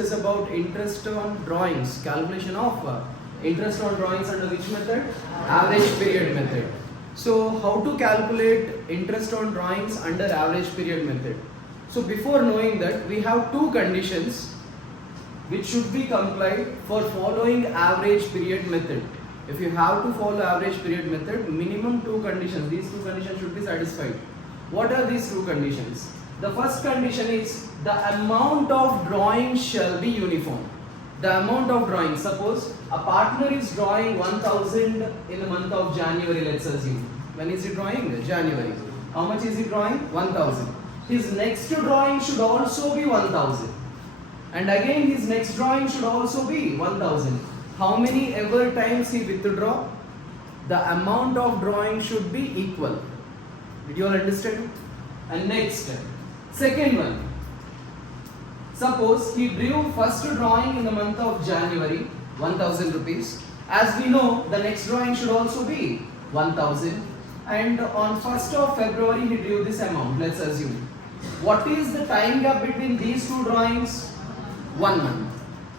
discuss about interest on drawings, calculation of interest on drawings under which method? Average period method. So how to calculate interest on drawings under average period method? So before knowing that, we have two conditions which should be complied for following average period method. If you have to follow average period method, minimum two conditions, these two conditions should be satisfied. What are these two conditions? The first condition is the amount of drawings shall be uniform. The amount of drawing, suppose a partner is drawing 1000 in the month of January, let's assume. When is he drawing? January. How much is he drawing? 1000. His next drawing should also be 1000. And again his next drawing should also be 1000. How many ever times he withdraw? The amount of drawing should be equal. Did you all understand? And next, second one. Suppose he drew first drawing in the month of January, 1000 rupees. As we know, the next drawing should also be 1000. And on 1st of February, he drew this amount, let's assume. What is the time gap between these two drawings? 1 month.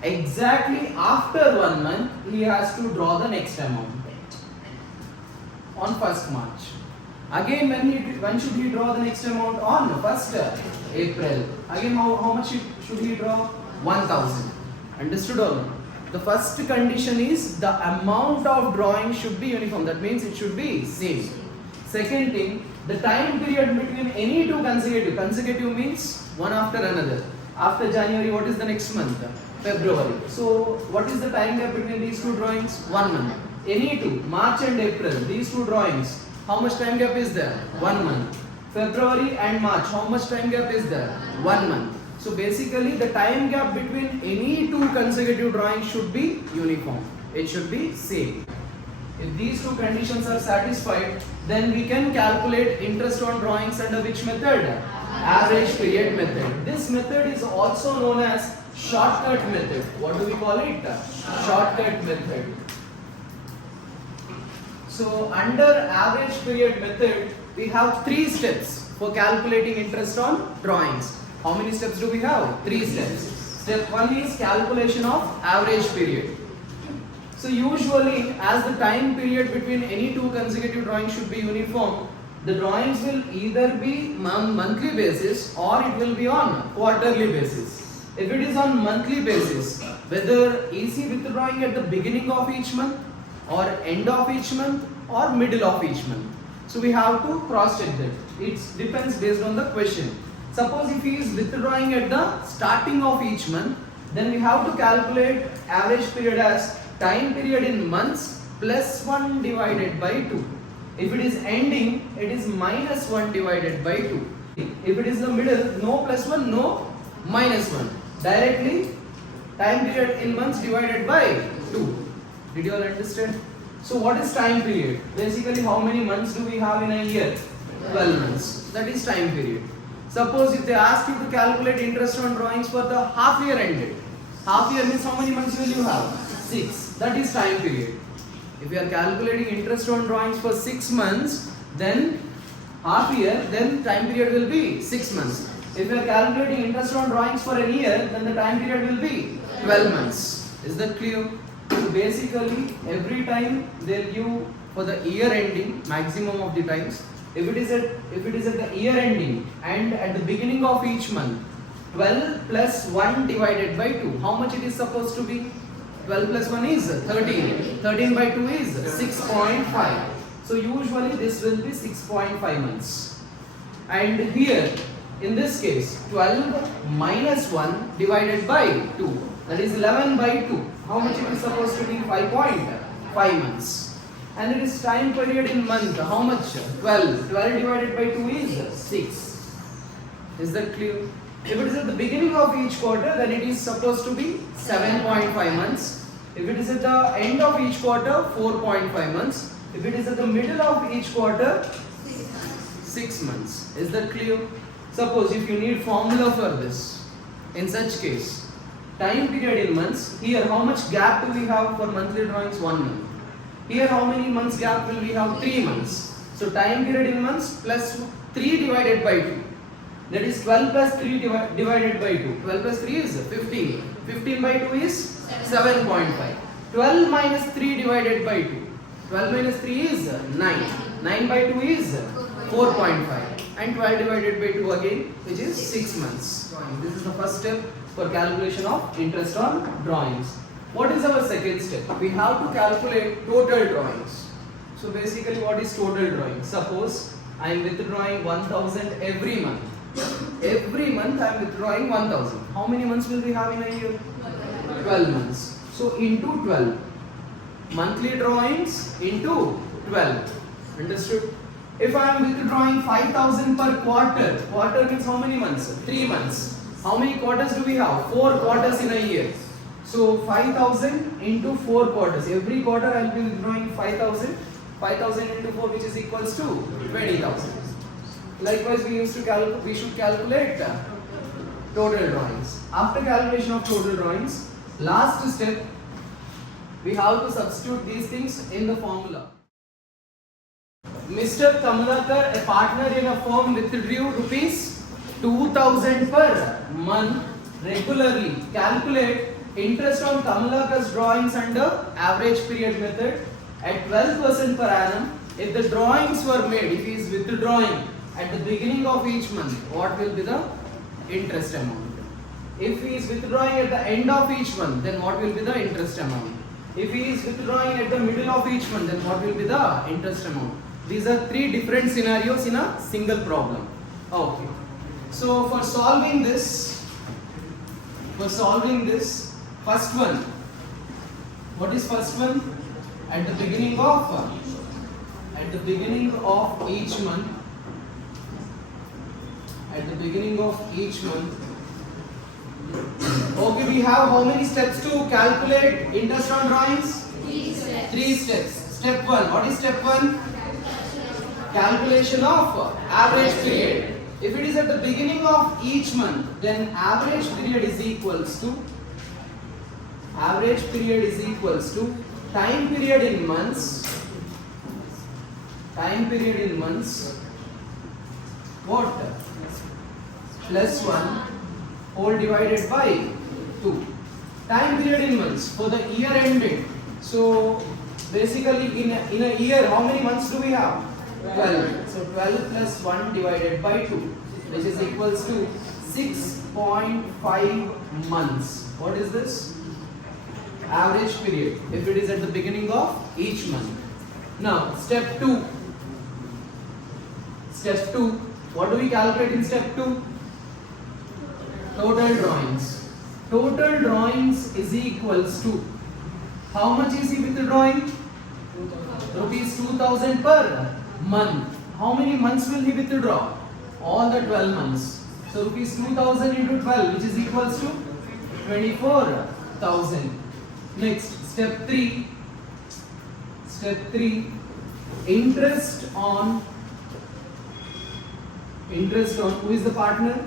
Exactly after 1 month, he has to draw the next amount. On 1st March. Again, when should he draw the next amount? On 1st April. Again, how much should he draw? 1000. Understood or not? The first condition is the amount of drawing should be uniform. That means it should be same. Second thing, the time period between any two consecutive means one after another. After January, what is the next month? February. So, what is the time gap between these two drawings? 1 month. Any two, March and April, these two drawings, how much time gap is there? 1 month. February and March, how much time gap is there? 1 month. So basically the time gap between any two consecutive drawings should be uniform. It should be same. If these two conditions are satisfied, then we can calculate interest on drawings under which method? Average period method. This method is also known as shortcut method. What do we call it? Shortcut method. So under average period method, we have 3 steps for calculating interest on drawings. How many steps do we have? 3 steps. Step 1 is calculation of average period. So usually, as the time period between any two consecutive drawings should be uniform, the drawings will either be monthly basis or it will be on quarterly basis. If it is on monthly basis, whether is he withdrawing at the beginning of each month or end of each month or middle of each month. So we have to cross check that. It depends based on the question. Suppose if he is withdrawing at the starting of each month, then we have to calculate average period as time period in months plus 1 divided by 2. If it is ending, it is minus 1 divided by 2. If it is the middle, no plus 1, no minus 1. Directly time period in months divided by 2. Did you all understand? So what is time period? Basically, how many months do we have in a year? 12 months. That is time period. Suppose if they ask you to calculate interest on drawings for the half year ended. Half year means how many months will you have? 6. That is time period. If you are calculating interest on drawings for 6 months, then half year, then time period will be 6 months. If you are calculating interest on drawings for a year, then the time period will be 12 months. Is that clear? So basically, every time they'll give for the year ending, maximum of the times. If it is at the year ending and at the beginning of each month, 12 plus 1 divided by 2. How much it is supposed to be? 12 plus 1 is 13. 13 by 2 is 6.5. So usually this will be 6.5 months. And here, in this case, 12 minus 1 divided by 2. That is 11 by 2. How much it is supposed to be? 5.5 months. And it is time period in month. How much? 12. 12 divided by 2 is 6. Is that clear? If it is at the beginning of each quarter, then it is supposed to be 7.5 months. If it is at the end of each quarter, 4.5 months. If it is at the middle of each quarter, 6 months. Is that clear? Suppose if you need formula for this, in such case, time period in months, here how much gap do we have for monthly drawings? 1 month. Here how many months gap will we have? 3 months. So time period in months plus 3 divided by 2. That is 12 plus 3 divided by 2. 12 plus 3 is 15. 15 by 2 is 7.5. 12 minus 3 divided by 2. 12 minus 3 is 9. 9 by 2 is 4.5. And 12 divided by 2 again, which is 6 months. This is the first step for calculation of interest on drawings. What is our second step? We have to calculate total drawings. So basically, what is total drawing? Suppose I am withdrawing 1000 every month. Every month I am withdrawing 1000. How many months will we have in a year? 12 months. So into 12. Monthly drawings into 12. Understood? If I am withdrawing 5000 per quarter, quarter means how many months? 3 months. How many quarters do we have? 4 quarters in a year. So 5000 into 4 quarters. Every quarter I will be withdrawing 5000. 5000 into 4, which is equals to 20,000. Likewise, we should calculate total drawings. After calculation of total drawings, last step, we have to substitute these things in the formula. Mr. Kamalakar, a partner in a firm, withdrew rupees 2000 per month regularly. Calculate interest on Kamalakar's drawings under average period method at 12% per annum. If the drawings were made, if he is withdrawing at the beginning of each month, what will be the interest amount? If he is withdrawing at the end of each month, then what will be the interest amount? If he is withdrawing at the middle of each month, then what will be the interest amount? These are 3 different scenarios in a single problem. Okay. So for solving this, first one, what is first one? At the beginning of each month, okay, we have how many steps to calculate interest on drawings? 3 steps. Step 1. What is step 1? Calculation of average period. If it is at the beginning of each month, then average period is equals to time period in months. What? Plus 1 whole divided by 2. Time period in months for the year ended. So basically in a year, how many months do we have? 12. So 12 plus 1 divided by 2, which is equals to 6.5 months. What is this? Average period, if it is at the beginning of each month. Now step 2. What do we calculate in step 2? Total drawings. Total drawings is equals to, how much is he withdrawing? Rupees 2000 per month. How many months will he withdraw? All the 12 months. So rupees 2000 into 12, which is equals to 24,000. Next, step 3. Interest on who is the partner?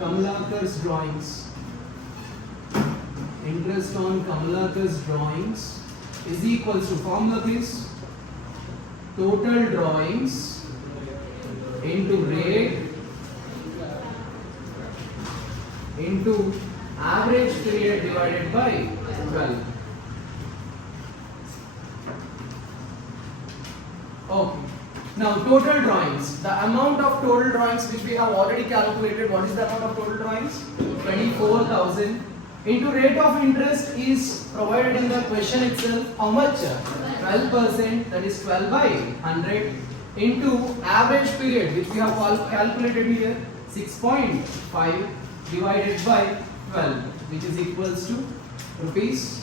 Kamalakar's drawings. Interest on Kamalakar's drawings is equals to, formula please, total drawings into rate into average period divided by 12. Okay. Now total drawings. The amount of total drawings which we have already calculated. What is the amount of total drawings? 24,000 into rate of interest is provided in the question itself. How much? 12%, that is 12 by 100 into average period, which we have calculated here, 6.5 divided by 12, which is equals to rupees,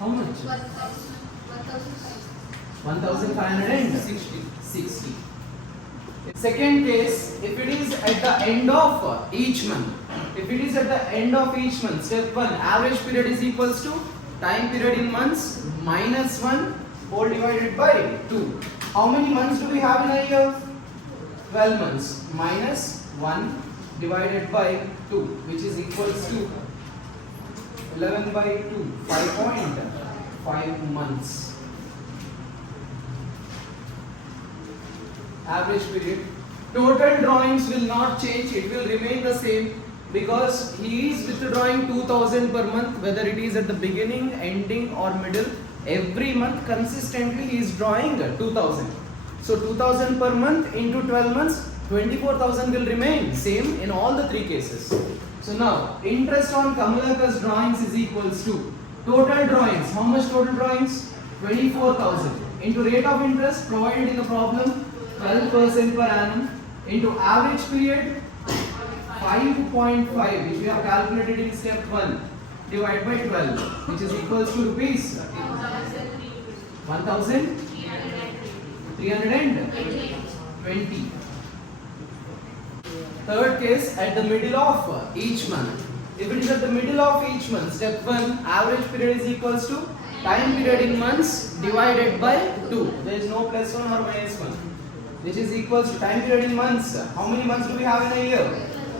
how much? 1,560. Second case, if it is at the end of each month, step 1, average period is equals to time period in months minus 1 whole divided by 2. How many months do we have in a year? 12 months minus 1 divided by 2, which is equals to 11 by 2, 5.5 months. Average period. Total drawings will not change, it will remain the same. Because he is withdrawing 2000 per month, whether it is at the beginning, ending or middle. Every month consistently he is drawing 2000. So 2000 per month into 12 months, 24,000 will remain same in all the three cases. So now interest on Kamalaka's drawings is equals to total drawings. How much total drawings? 24,000 into rate of interest provided in the problem 12% per annum into average period 5.5 which we have calculated in step 1 divided by 12 which is equals to rupees 1,320. Third case, at the middle of each month. If it is at the middle of each month, step 1, average period is equals to time period in months divided by 2. There is no plus 1 or minus 1. Which is equals to time period in months. How many months do we have in a year?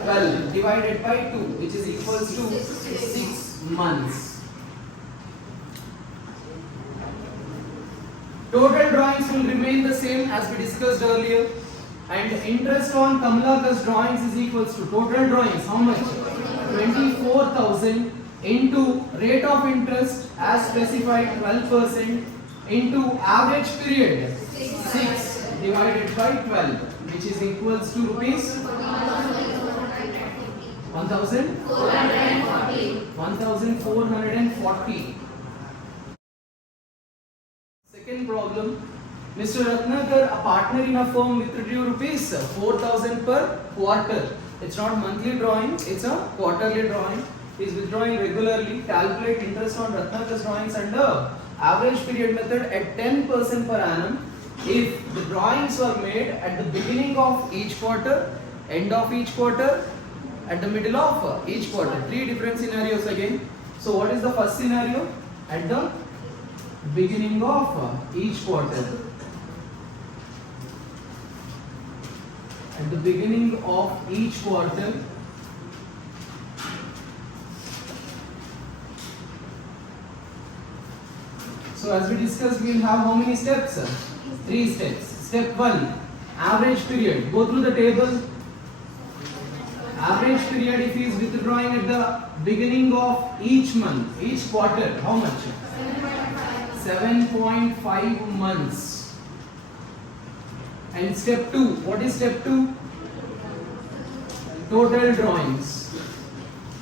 12 divided by 2 which is equals to 6 months. Total drawings will remain the same as we discussed earlier. And interest on Kamalaka's drawings is equals to total drawings. How much? 24,000 into rate of interest as specified 12% into average period 6 divided by 12 which is equals to rupees 1,440. Second problem. Mr. Ratnakar, a partner in a firm, withdrew rupees 4,000 per quarter. It's not monthly drawing, it's a quarterly drawing. He is withdrawing regularly. Calculate interest on Ratnakar's drawings under average period method at 10% per annum. If the drawings were made at the beginning of each quarter, end of each quarter, at the middle of each quarter. Three different scenarios again. So what is the first scenario? At the beginning of each quarter. At the beginning of each quarter, so as we discussed, we will have how many steps? 3 steps. Step 1, average period. Go through the table. Average period, if he is withdrawing at the beginning of each month, each quarter, how much? 7.5 months. And step 2, what is step 2? Total drawings.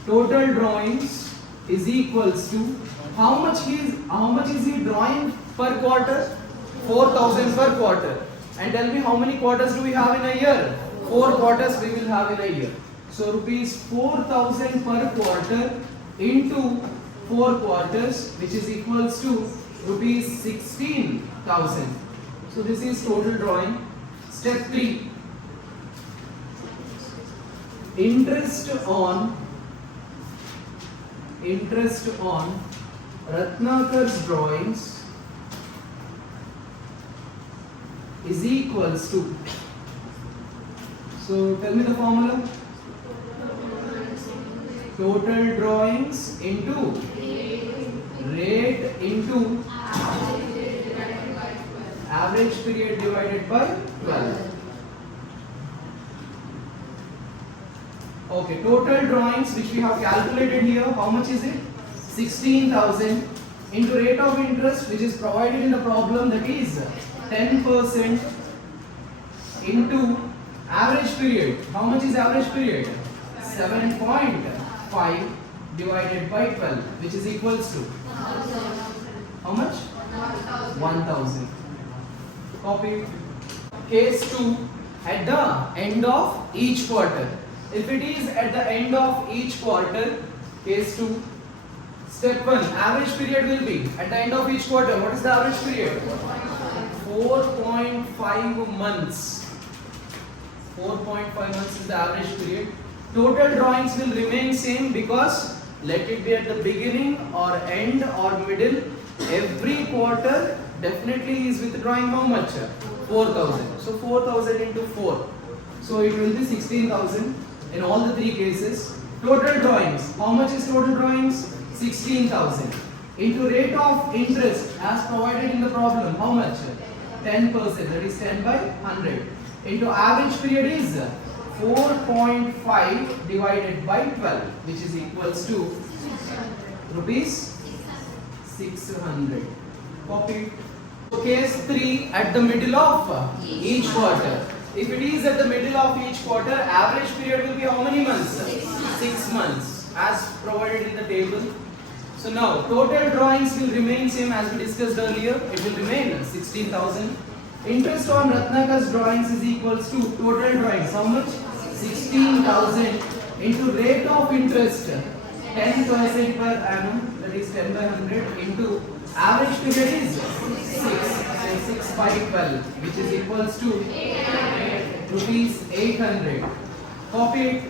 Total drawings is equals to how much is he drawing per quarter? 4,000 per quarter. And tell me how many quarters do we have in a year? 4 quarters we will have in a year. So rupees 4,000 per quarter into 4 quarters which is equals to rupees 16,000. So this is total drawing. Step 3, interest on Ratnakar's drawings is equals to, so tell me the formula. Total drawings into rate into average period divided by 12. Okay, total drawings which we have calculated here, how much is it? 16,000 into rate of interest which is provided in the problem, that is 10% into average period. How much is average period? 7.5 divided by 12 which is equals to how much? 1,000. Copy. Case 2, at the end of each quarter. If it is at the end of each quarter, case 2, step 1, average period will be at the end of each quarter. What is the average period? 4.5 months. 4.5 months is the average period. Total drawings will remain same because let it be at the beginning or end or middle. Every quarter definitely he is withdrawing how much? 4,000. So 4,000 into 4. So it will be 16,000 in all the 3 cases. Total drawings. How much is total drawings? 16,000. Into rate of interest as provided in the problem. How much? 10%. That is 10 by 100. Into average period is 4.5 divided by 12, which is equals to rupees 600. Copy. Case 3 at the middle of each quarter. If it is at the middle of each quarter, average period will be how many months? 6 months, as provided in the table. So now total drawings will remain same as we discussed earlier. It will remain 16,000. Interest on Ratnaka's drawings is equals to total drawings. How much? 16,000 into rate of interest 10% per annum, that is 10 by 100, into average period is 6. So 6 by 12, which is equals to rupees 800. Copy it.